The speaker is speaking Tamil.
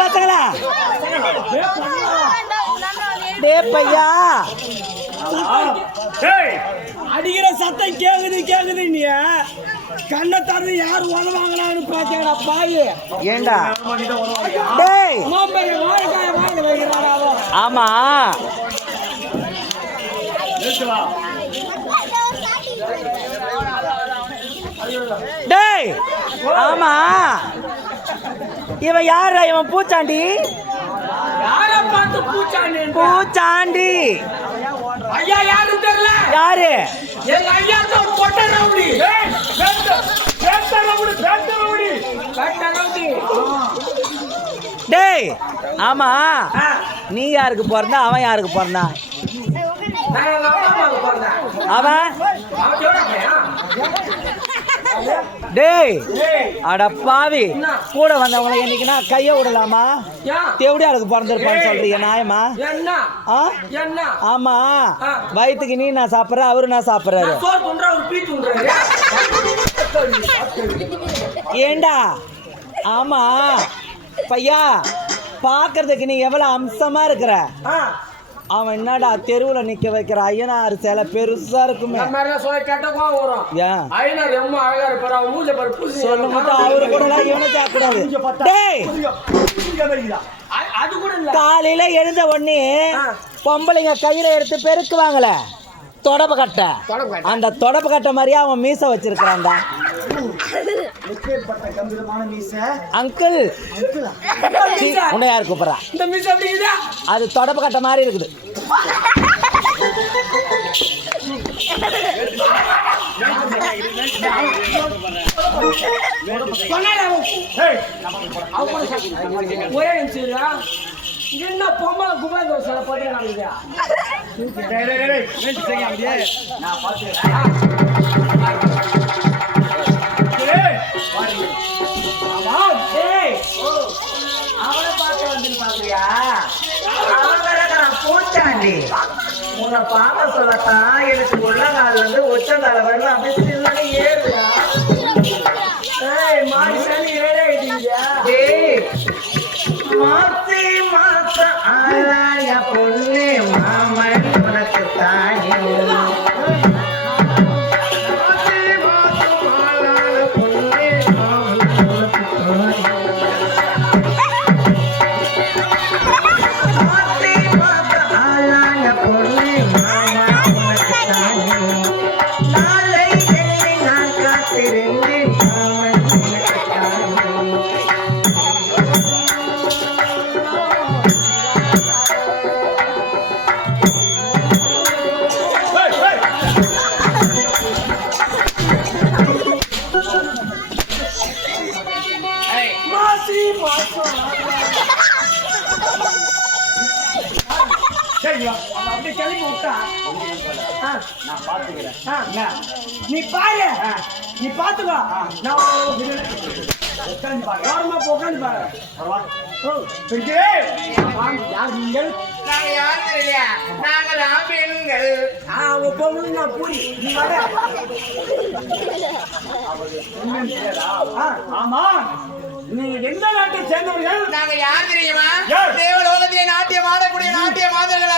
பசங்களா பையா அடிக்கிற சத்தம் கேக்குது நீ கண்ணை தந்து யார் உதவாங்களான்னு பாத்தீங்களா பாய் ஏண்டா டேய் ஆமா டேய் ஆமா இவன் யாரா இவன் பூச்சாண்டி பூச்சாண்டி ஐயா யாரும் தெரியல யாரு எங்க ஐயா தான் கொட்ட ரவுடி டேய் ஆமா நீ யாருக்கு பிறந்தா அவன் யாருக்கு பிறந்தா அவன் டேய் அட பாவி கூட வந்தவங்களை என்னைக்குன்னா கைய விடலாமா தேவடியாளுக்கு பிறந்திருப்பான்னு சொல்றீங்க நியாயமா ஆமா வயிற்றுக்கு நீ நான் சாப்பிட்ற அவரு நான் சாப்பிட்றாரு ஏண்டா ஆமா பையா பாக்குறதுக்கு நீ எவ்வளவு அம்சமா இருக்கிற அவன் என்னடா தெருவுல நிக்க வைக்கிற ஐயனார் சில பெருசா இருக்குமே சொல்ல மட்டும் அவரு கூட இவனை சாப்பிடாது காலையில எழுந்த உடனே பொம்பளைங்க கையில எடுத்து பெருக்குவாங்களே தொடப்பு கட்டை அந்த தொடப்பு கட்டை மாதிரியே அவன் மீச வச்சிருக்கிறான்டா அங்கிள் உன்னை யாரு கூப்பிடுறா அது தொடப்பு கட்டை மாதிரி இருக்குது என்ன பொம்பளை குபாய் தோசை போட்டு நடக்குது அவனை பார்த்து வந்து பாக்குறியா பூச்சாண்டி உன்னை பார்க்க சொல்லத்தான் எனக்கு உள்ள நாள் வந்து உச்சந்தால வரல அப்படி சின்னது ஏறுடா மாடி சனி ஏறே ஆயிட்டீங்க மாத்தி மாத்த ஆளாய பொண்ணு மாமன் உனக்கு தானே நீ பாரு நீ பாத்துக்கோ நான் உட்காந்து பாரு உட்காந்து பாரு நீங்கள் ஆமா நீங்க எந்த நாட்டை சேர்ந்தவர்கள்? நாங்க யார் தெரியுமா? தேவலோகத்திலே நாட்டியம் ஆடக்கூடிய நாட்டிய மாதர்கள்